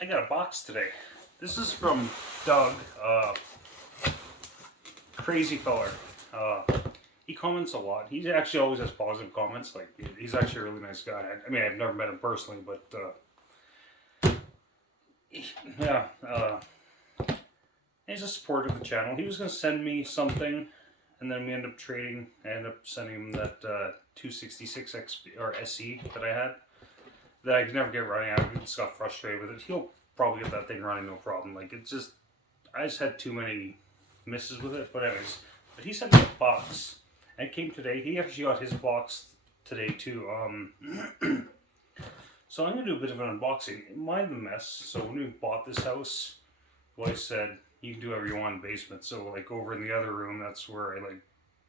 I got a box today. This is from Doug, crazy feller. Uh, he comments a lot. He actually always has positive comments. Like he's actually a really nice guy. I mean, I've never met him personally, but yeah, he's a supporter of the channel. He was gonna send me something, and then we ended up trading. I ended up sending him that 266 XP or SE that I had. That I could never get running. I just got frustrated with it. He'll probably get that thing running no problem. Like it's just, I just had too many misses with it. But anyways, but he sent me a box, and it came today. He actually got his box today too. So I'm gonna do a bit of an unboxing. Mind the mess. So when we bought this house, wife said you can do whatever you want in the basement. So like over in the other room, that's where I like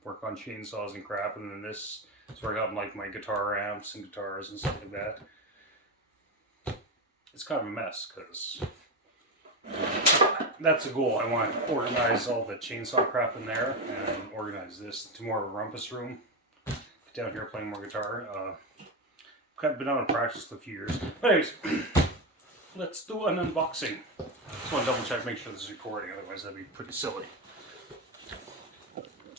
work on chainsaws and crap, and then this is where I got like my guitar amps and guitars and stuff like that. It's kind of a mess because that's a goal. I want to organize all the chainsaw crap in there and organize this to more of a rumpus room. Down here playing more guitar. I've been out of practice a few years. But anyways, let's do an unboxing. Just want to double check, make sure this is recording, otherwise that'd be pretty silly.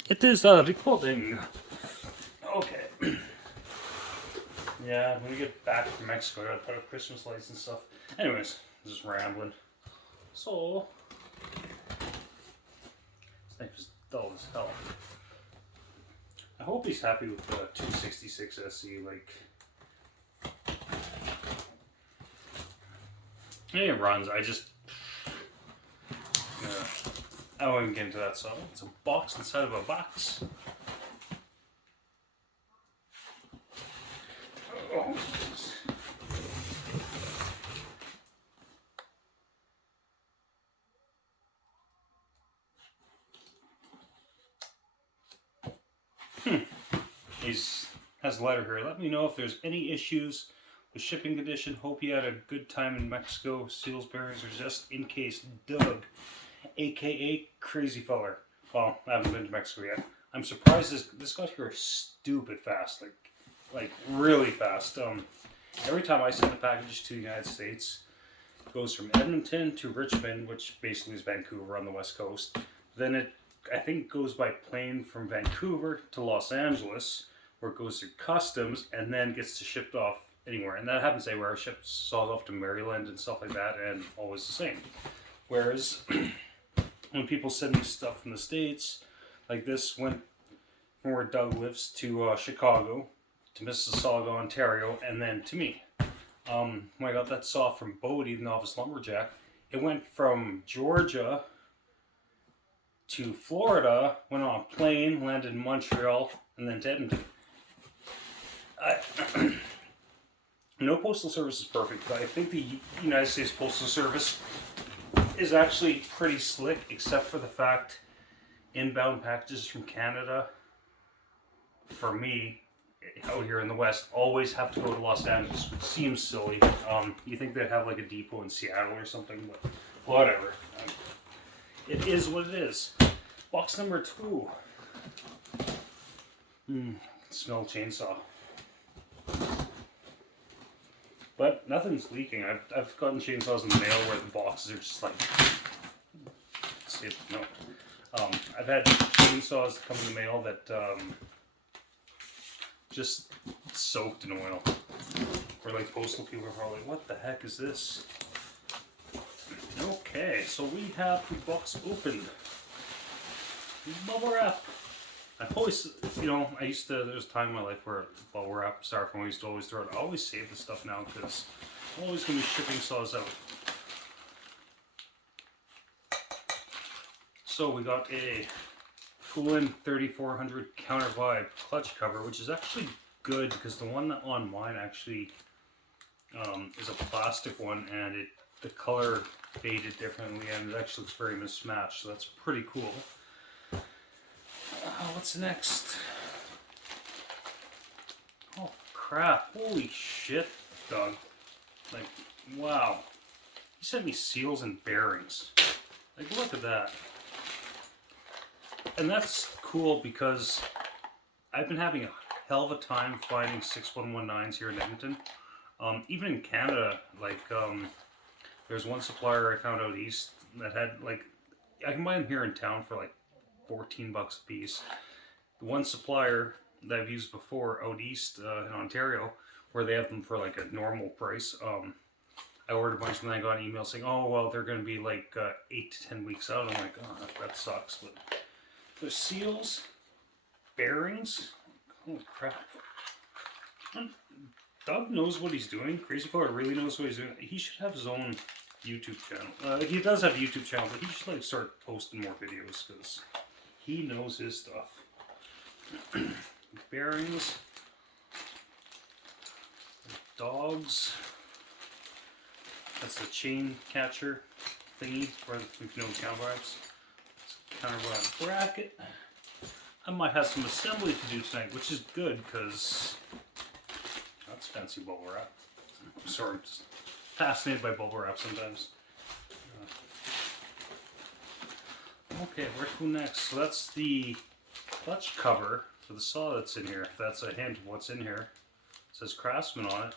It is recording. Okay. Yeah, when we get back from Mexico, I gotta put up Christmas lights and stuff. Anyways, just rambling. So, this knife is dull as hell. I hope he's happy with the 266 SE. Like, it runs. I just, I won't even get into that. So, it's a box inside of a box. Oh. Has a letter here. Let me know if there's any issues with shipping condition. Hope you had a good time in Mexico. Seals, bearings, or just in case. Doug, aka Crazy Feller. Well, I haven't been to Mexico yet. I'm surprised this got here stupid fast. Like really fast. Every time I send the packages to the United States, it goes from Edmonton to Richmond, which basically is Vancouver on the west coast. Then it, I think, goes by plane from Vancouver to Los Angeles, where it goes through customs and then gets shipped off anywhere. And that happens everywhere. Ships saws off to Maryland and stuff like that, and always the same. Whereas when people send me stuff from the States, like this went from where Doug lives to Chicago, to Mississauga, Ontario, and then to me. When I got that saw from Bodie, the Novice Lumberjack, it went from Georgia to Florida, went on a plane, landed in Montreal, and then to Edmonton. No postal service is perfect, but I think the United States Postal Service is actually pretty slick, except for the fact inbound packages from Canada, for me, out here in the West, always have to go to Los Angeles, which seems silly. You think they'd have like a depot in Seattle or something, but whatever. It is what it is. Box number 2. Smell chainsaw. But nothing's leaking. I've gotten chainsaws in the mail where the boxes are just like, no. I've had chainsaws come in the mail that just soaked in oil. Where like postal people are probably, what the heck is this? Okay, so we have the box opened. Bubble wrap. I've always, I used to, there's a time in my life where bubble wrap, styrofoam, I used to always throw it. I always save this stuff now because I'm always going to be shipping saws out. So we got a Coolin 3400 Counter Vibe clutch cover, which is actually good because the one on mine actually is a plastic one, and the color faded differently and it actually looks very mismatched, so that's pretty cool. What's next? Oh crap, holy shit, Doug. Like, wow. He sent me seals and bearings. Like, look at that. And that's cool because I've been having a hell of a time finding 6119s here in Edmonton. Even in Canada, like, There's one supplier I found out east that had like, I can buy them here in town for like 14 bucks a piece. The one supplier that I've used before out east in Ontario, where they have them for like a normal price, I ordered a bunch and then I got an email saying, oh, well, they're going to be like 8 to 10 weeks out. I'm like, oh, that sucks. But there's seals, bearings. Holy crap. Doug knows what he's doing. Crazy Fella really knows what he's doing. He should have his own YouTube channel. He does have a YouTube channel, but he should like start posting more videos because he knows his stuff. Bearings. Dogs. That's the chain catcher thingy for if you know counterwraps. Counterwrap bracket. I might have some assembly to do tonight, which is good because that's fancy bubble wrap. I'm sorry, I'm just fascinated by bubble wrap sometimes. Okay, where to go next? So that's the clutch cover for the saw that's in here. That's a hint of what's in here. It says Craftsman on it.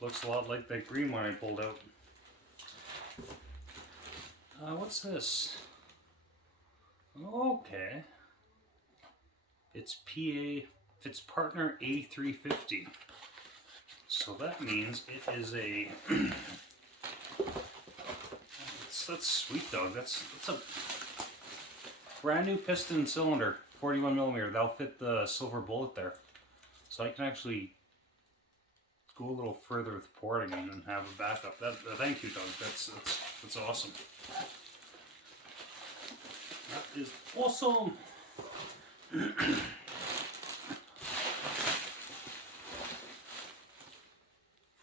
Looks a lot like that green one I pulled out. What's this? Okay. It's Fitzpartner A350. So that means it is a... that's sweet, dog. That's a brand new piston cylinder, 41 millimeter. That'll fit the silver bullet there. So I can actually go a little further with porting and have a backup. Thank you, Doug. That's awesome. That is awesome.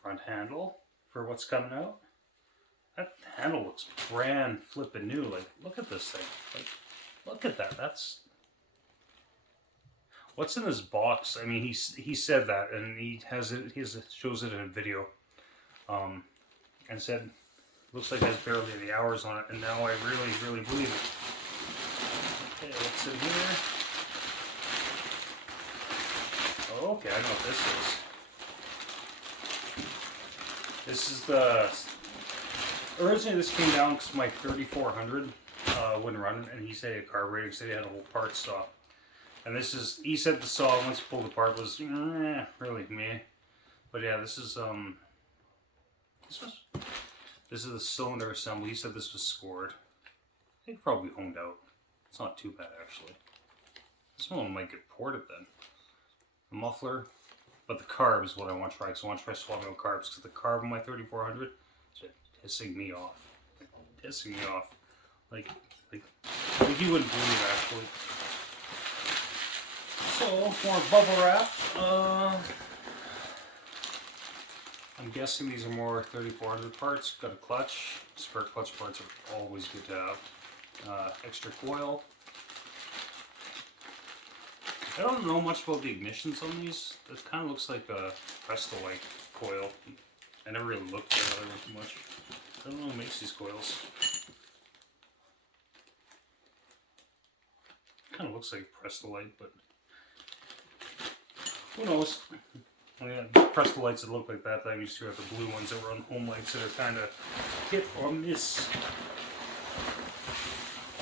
Front handle for what's coming out. That handle looks brand flippin' new. Like, look at this thing. Like, look at that. That's what's in this box. I mean, he said that, and he shows it in a video, and said looks like it has barely any hours on it. And now I really believe it. Okay, what's in here? Oh, okay, I know what this is. This is the... Originally, this came down because my 3400 wouldn't run, and he said a carburetor, so he had a whole part saw. And this is... He said the saw, once pulled apart, was really meh. But yeah, this is the cylinder assembly. He said this was scored. I think probably honed out. It's not too bad, actually. This one might get ported then. The muffler, but the carb is what I want to try. Because I want to try swapping out carbs. Because the carb on my 3400 is pissing me off. Like, pissing me off. Like you wouldn't believe, actually. So, more bubble wrap. I'm guessing these are more 3400 parts. Got a clutch. Spare clutch parts are always good to have. Extra coil. I don't know much about the ignitions on these. It kind of looks like a Presto-like coil. I never really looked at the other one too much. I don't know who makes these coils. Kind of looks like Presto-like, but who knows? Presto-lights that look like that. I used to have the blue ones that were on home lights that are kind of hit or miss.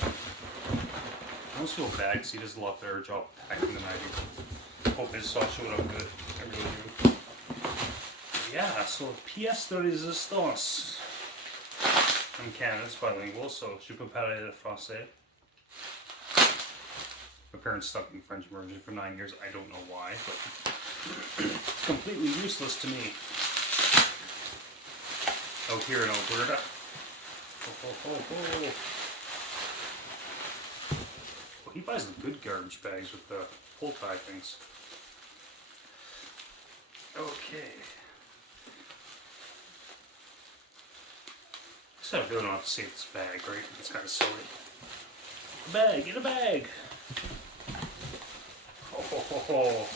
I almost feel bad because he does a lot better job packing than I do. Hope his saw showed up good. I really do. Yeah, so pièce de résistance. I'm Canada, it's bilingual, so je peux parler français. My parents stuck in French immersion for 9 years. I don't know why, but it's completely useless to me. Out here in Alberta. Well, he buys the good garbage bags with the pull tie things. Okay. So I really don't have to save this bag, right? It's kind of silly. Bag, get a bag! Oh.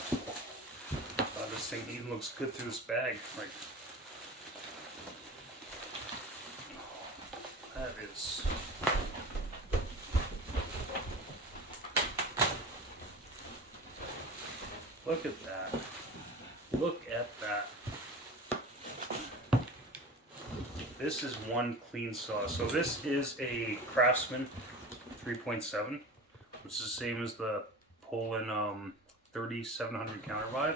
This thing even looks good through this bag. Like, oh, that is. Look at that. Look at that. This is one clean saw. So this is a Craftsman 3.7, which is the same as the Poland 3700 Countervibe.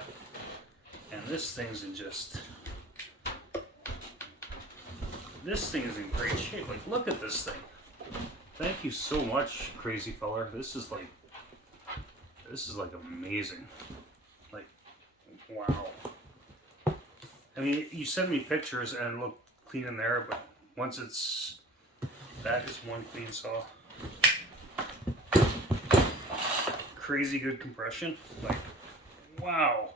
And this thing's in just... This thing is in great shape. Like, look at this thing. Thank you so much, crazy feller. This is like amazing. Like, wow. I mean, you send me pictures and it looked clean in there, but once it's, that is one clean saw. Crazy good compression. Like, wow.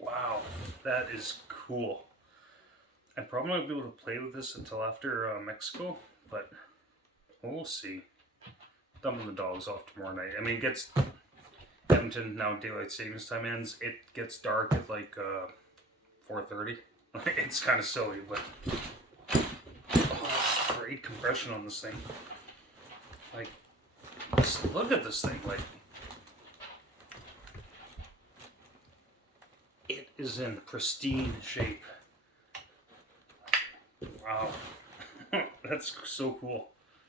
Wow, that is cool. I'm probably not going to be able to play with this until after Mexico, but we'll see. Dumping the dogs off tomorrow night. I mean, it gets... Edmonton, now daylight savings time ends, it gets dark at like 4:30. It's kind of silly, but great compression on this thing. Like, just look at this thing. Like, it is in pristine shape. Wow. That's so cool.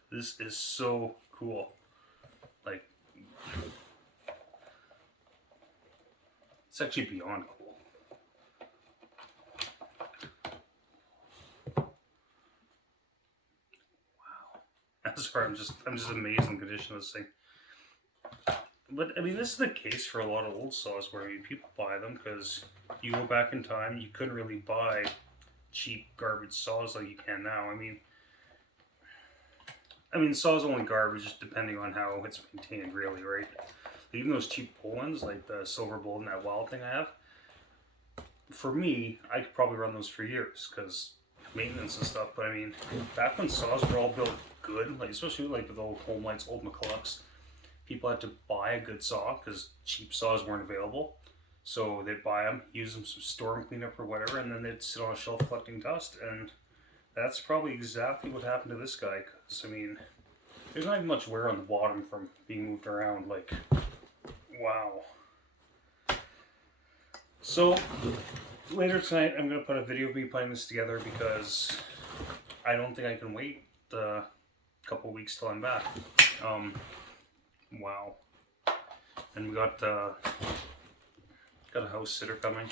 This is so cool. Like, it's actually beyond cool. Wow. That's where I'm just amazed in the condition of this thing. But I mean, this is the case for a lot of old saws where people buy them because you go back in time, you couldn't really buy cheap garbage saws like you can now. I mean, saws only garbage depending on how it's maintained, really, right? Even those cheap Polands, like the Silver Bolt and that Wild thing I have, for me, I could probably run those for years because maintenance and stuff. But I mean, back when saws were all built good, like especially like with old Homelights, old McCullochs, people had to buy a good saw because cheap saws weren't available. So they'd buy them, use them, some storm cleanup or whatever, and then they'd sit on a shelf collecting dust. And that's probably exactly what happened to this guy. Because I mean, there's not even much wear on the bottom from being moved around. Like, wow. So later tonight, I'm gonna put a video of me putting this together because I don't think I can wait the couple weeks till I'm back. Wow. And we got a house sitter coming.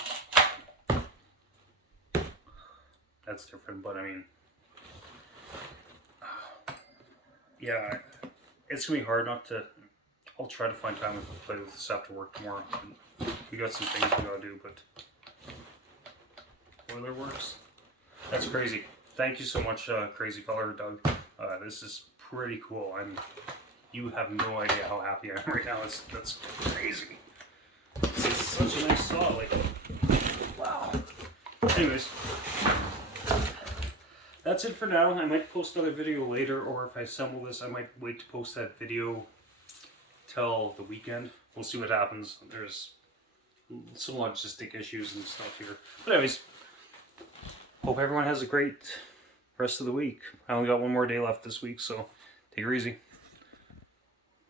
That's different, but I mean, yeah, it's gonna be hard not to. I'll try to find time to play with this after work tomorrow. We got some things we gotta do, but boiler works. That's crazy. Thank you so much, crazy feller, Doug. This is pretty cool. You have no idea how happy I am right now. That's crazy. It's such a nice saw. Like, wow. Anyways, that's it for now. I might post another video later, or if I assemble this, I might wait to post that video till the weekend. We'll see what happens. There's some logistic issues and stuff here. But anyways, hope everyone has a great rest of the week. I only got one more day left this week, so take it easy.